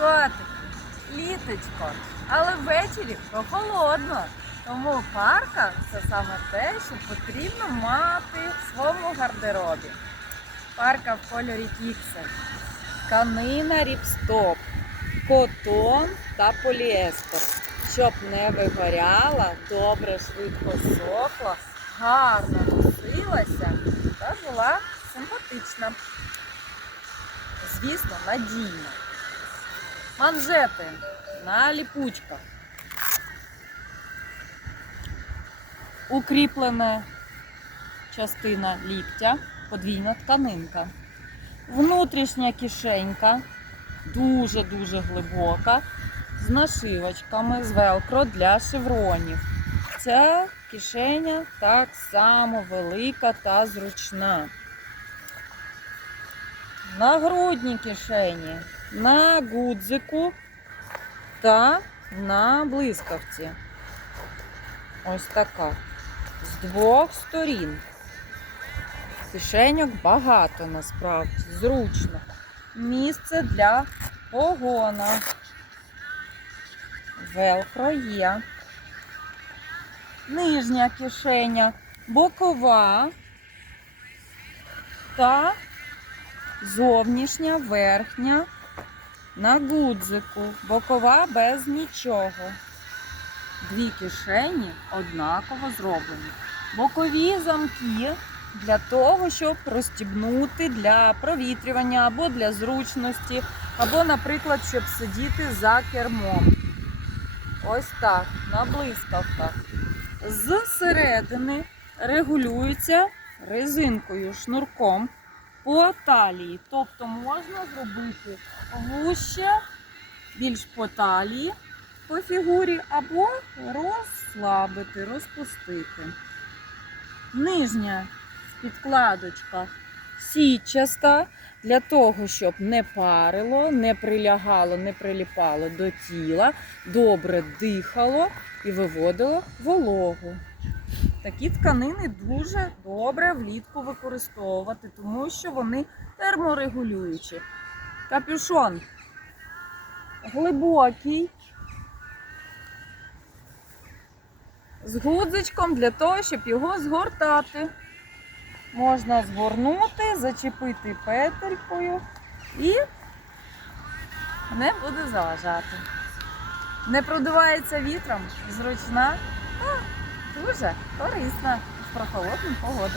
Котики, літочко, але ввечері прохолодно. Тому парка це саме те, що потрібно мати в своєму гардеробі. Парка в кольорі кіксель, тканина ріпстоп, котон та поліестер, щоб не вигоряла, добре швидко сохла, гарно носилася та була симпатична. Звісно, надійна. Манжети на ліпучках. Укріплена частина ліктя, подвійна тканинка. Внутрішня кишенька дуже-дуже глибока, з нашивочками, з велкро для шевронів. Ця кишеня так само велика та зручна. На грудній кишені, на гудзику та на блискавці. Ось така. З двох сторін. Кишеньок багато насправді, зручно. Місце для погона. Велкро є. Нижня кишеня бокова та зовнішня верхня на гудзику. Бокова без нічого. Дві кишені однаково зроблені. Бокові замки для того, щоб розстібнути для провітрювання або для зручності, або, наприклад, щоб сидіти за кермом. Ось так, на блискавках. Зсередини регулюється резинкою, шнурком по талії. Тобто можна зробити вуще, більш по талії, по фігурі, або розслабити, розпустити. Нижня підкладочка сітчаста для того, щоб не парило, не прилягало, не приліпало до тіла, добре дихало і виводило вологу. Такі тканини дуже добре влітку використовувати, тому що вони терморегулюючі. Капюшон глибокий, з гудзичком для того, щоб його згортати. Можна згорнути, зачепити петелькою і не буде заважати. Не продувається вітром, зручна та дуже корисна в прохолодну погоду.